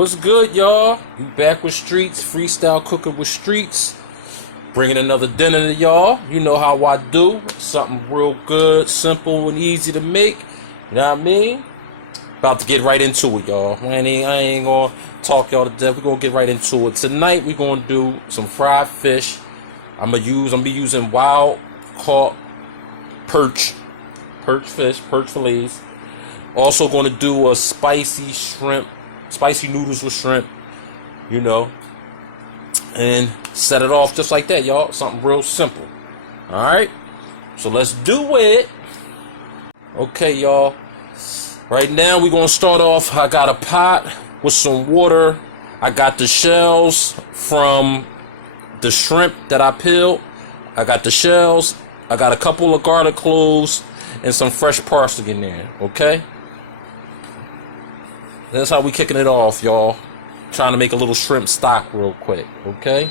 What's good, y'all? We back with Streetz, freestyle cooking with Streetz. Bringing another dinner to y'all. You know how I do. Something real good, simple, and easy to make. You know what I mean? About to get right into it, y'all. I ain't gonna talk y'all to death. We're gonna get right into it. Tonight, we're gonna do some fried fish. I'm gonna be using wild caught perch fish, perch fillets. Also gonna do a spicy noodles with shrimp, you know, and set it off just like that, y'all. Something real simple. Alright, so let's do it. Okay, y'all, right now we're gonna start off. I got a pot with some water. I got the shells from the shrimp that I peeled. I got the shells. I got a couple of garlic cloves and some fresh parsley in there. Okay, that's how we kicking it off, y'all. Trying to make a little shrimp stock real quick, okay?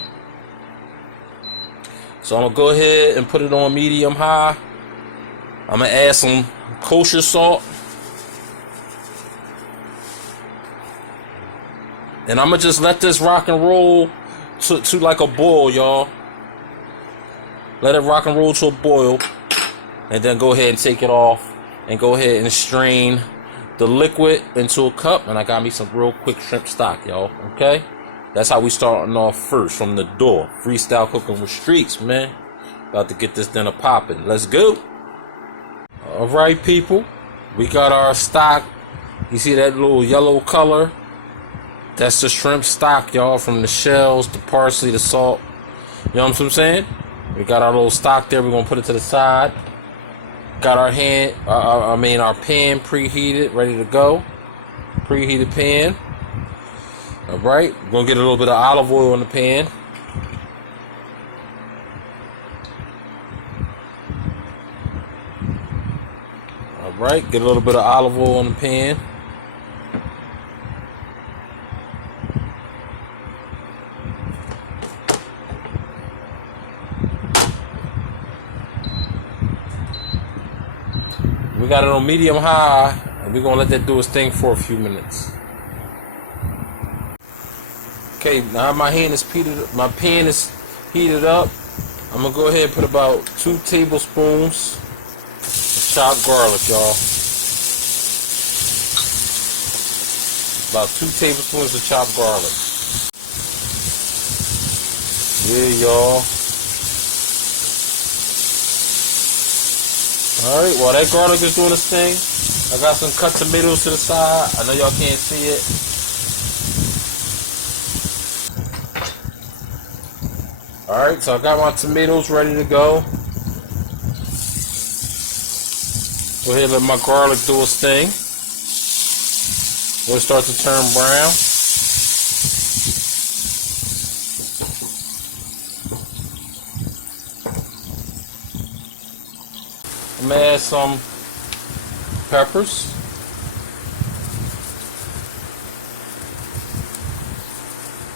So I'm gonna go ahead and put it on medium high. I'm gonna add some kosher salt. And I'm gonna just let this rock and roll to like a boil, y'all. Let it rock and roll to a boil. And then go ahead and take it off. And go ahead and strain the liquid into a cup, and I got me some real quick shrimp stock, y'all. Okay, that's how we starting off first from the door. Freestyle cooking with Streetz, man. About to get this dinner popping. Let's go. All right, people, we got our stock. You see that little yellow color? That's the shrimp stock, y'all. From the shells, the parsley, the salt. You know what I'm saying? We got our little stock there. We're gonna put it to the side. Got our our pan preheated, ready to go. Preheated pan. Alright, we're gonna get a little bit of olive oil in the pan. Alright, get a little bit of olive oil in the pan. We got it on medium high, and we're gonna let that do its thing for a few minutes. Okay, now my pan is heated up. I'm gonna go ahead and put about 2 tablespoons of chopped garlic, y'all. About 2 tablespoons of chopped garlic. Yeah, y'all. Alright, while that garlic is doing its thing, I got some cut tomatoes to the side. I know y'all can't see it. Alright, so I got my tomatoes ready to go. Go ahead and let my garlic do its thing. We'll start to turn brown. I'm gonna add some peppers.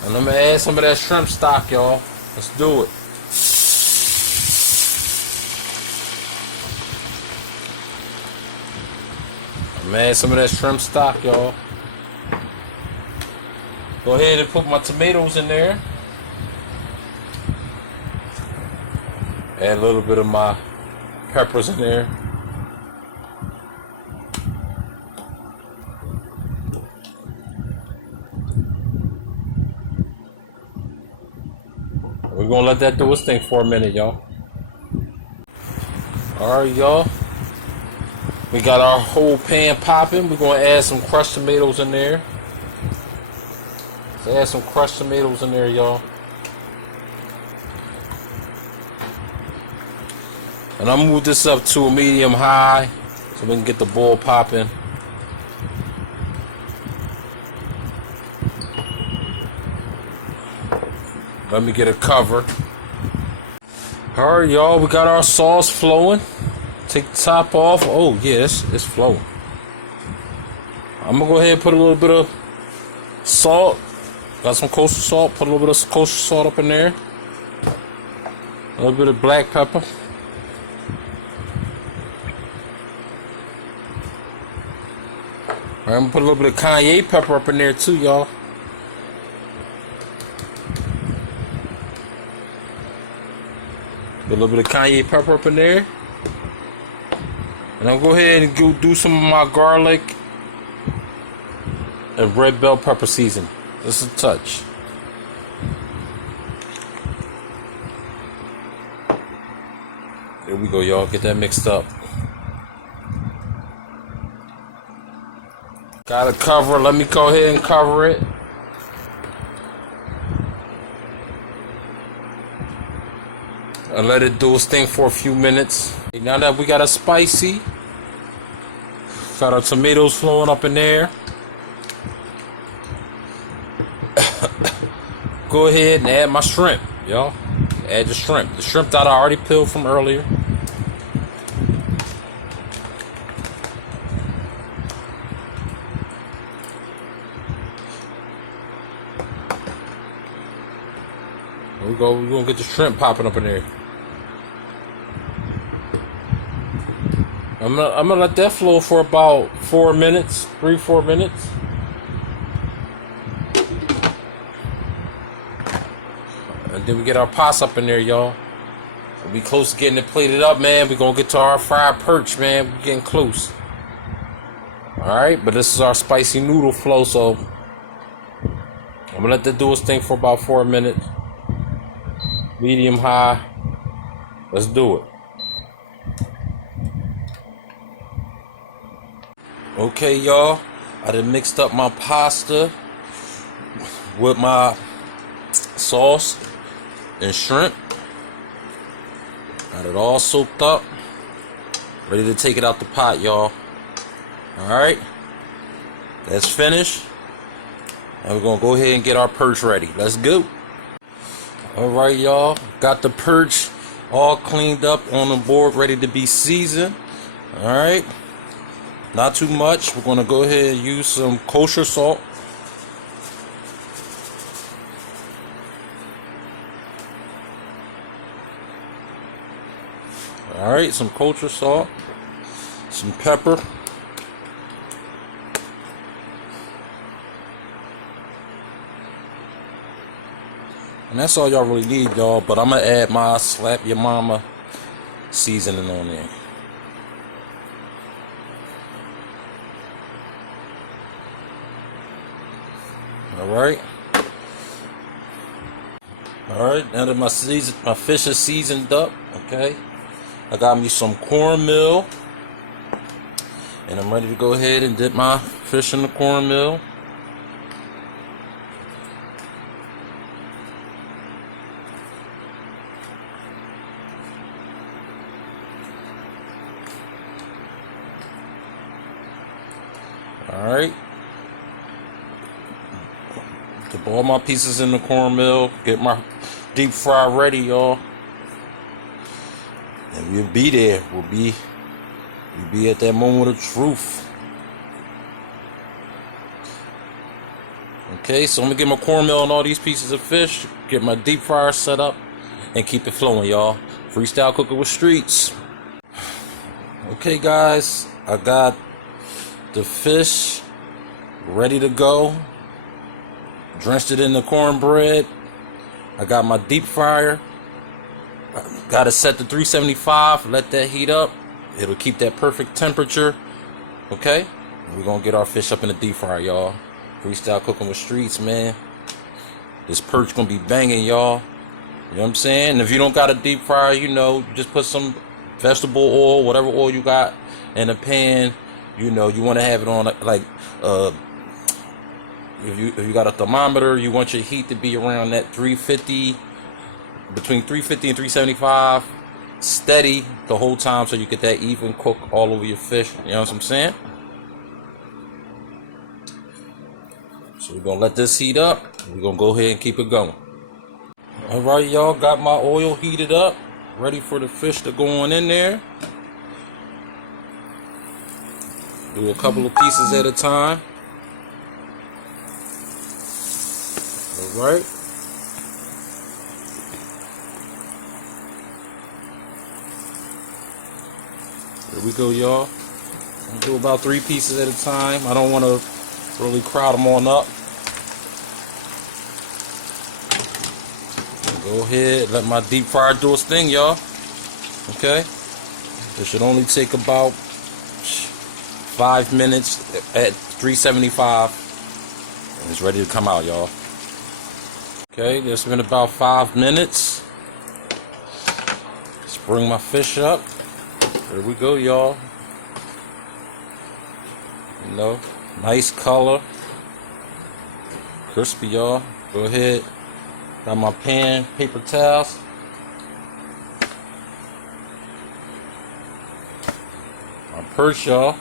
And I'm gonna add some of that shrimp stock, y'all. Let's do it. I'm gonna add some of that shrimp stock, y'all. Go ahead and put my tomatoes in there. Add a little bit of my peppers in there. We're gonna let that do its thing for a minute, y'all. Alright, y'all. We got our whole pan popping. We're gonna add some crushed tomatoes in there. Let's add some crushed tomatoes in there, y'all. And I'm gonna move this up to a medium high so we can get the boil popping. Let me get a cover. Alright, y'all, we got our sauce flowing. Take the top off. Oh, yes, it's flowing. I'm gonna go ahead and put a little bit of salt. Got some kosher salt. Put a little bit of kosher salt up in there. A little bit of black pepper. I'm gonna put a little bit of cayenne pepper up in there too, y'all. a little bit of cayenne pepper up in there. And I'll go ahead and go do some of my garlic and red bell pepper season. Just a touch. There we go, y'all. Get that mixed up. Gotta cover. Let me go ahead and cover it. And let it do its thing for a few minutes. Now that we got a spicy, got our tomatoes flowing up in there. Go ahead and add my shrimp, y'all. Add the shrimp. The shrimp that I already peeled from earlier. There we go. We're gonna get the shrimp popping up in there. I'm gonna let that flow for about 4 minutes, 3-4 minutes. And then we get our pasta up in there, y'all. We close to getting it plated up, man. We're gonna get to our fried perch, man. We're getting close. Alright, but this is our spicy noodle flow, so I'm gonna let that do its thing for about 4 minutes. Medium high. Let's do it. Okay, y'all. I done mixed up my pasta with my sauce and shrimp. Got it all soaked up. Ready to take it out the pot, y'all. Alright. That's finished. And we're going to go ahead and get our perch ready. Let's go. Alright, y'all. Got the perch all cleaned up on the board, ready to be seasoned. Alright. Not too much. We're going to go ahead and use some kosher salt. Alright, some kosher salt. Some pepper. And that's all y'all really need, y'all. But I'm going to add my slap your mama seasoning on there. Alright. Alright, now that my fish is seasoned up, okay. I got me some cornmeal. And I'm ready to go ahead and dip my fish in the cornmeal. Alright. Dip all my pieces in the cornmeal. Get my deep fry ready, y'all. And we'll be there. We'll be at that moment of truth. Okay, so I'm gonna get my cornmeal on all these pieces of fish, get my deep fryer set up, and keep it flowing, y'all. Freestyle cooking with Streetz. Okay, guys, I got the fish ready to go. Drenched it in the cornbread. I got my deep fryer. Got it set to 375. Let that heat up. It'll keep that perfect temperature. Okay? And we're gonna get our fish up in the deep fryer, y'all. Freestyle cooking with Streetz, man. This perch gonna be banging, y'all. You know what I'm saying? And if you don't got a deep fryer, you know, just put some vegetable oil, whatever oil you got in a pan. You know, you want to have it on like if you got a thermometer, you want your heat to be around that 350, between 350 and 375, steady the whole time, so you get that even cook all over your fish. You know what I'm saying? So we're gonna let this heat up. We're gonna go ahead and keep it going. All right, y'all, got my oil heated up, ready for the fish to go on in there. Do a couple of pieces at a time. All right. Here we go, y'all. Do about 3 pieces at a time. I don't want to really crowd them on up. Go ahead, let my deep fryer do its thing, y'all. Okay? It should only take about 5 minutes at 375. And it's ready to come out, y'all. Okay, it's been about 5 minutes. Let's bring my fish up. There we go, y'all. You know, nice color. Crispy, y'all. Go ahead. Got my pan, paper towels. My perch, y'all.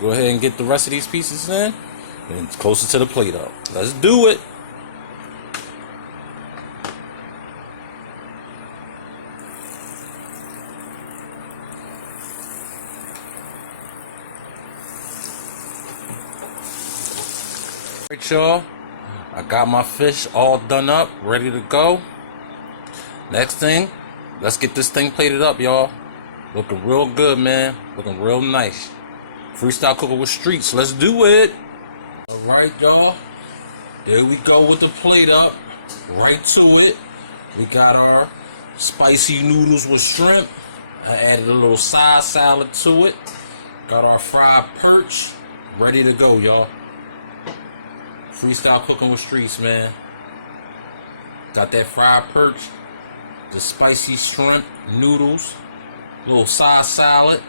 Go ahead and get the rest of these pieces in. And it's closer to the plate up. Let's do it. Alright, y'all. I got my fish all done up, ready to go. Next thing, let's get this thing plated up, y'all. Looking real good, man. Looking real nice. Freestyle cooking with Streetz. Let's do it. Alright, y'all. There we go with the plate up. Right to it. We got our spicy noodles with shrimp. I added a little side salad to it. Got our fried perch. Ready to go, y'all. Freestyle cooking with Streetz, man. Got that fried perch, the spicy shrimp, noodles, little side salad.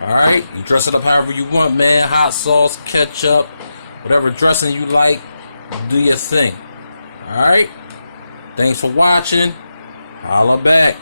Alright, you dress it up however you want, man. Hot sauce, ketchup, whatever dressing you like, do your thing. Alright? Thanks for watching. Holla back.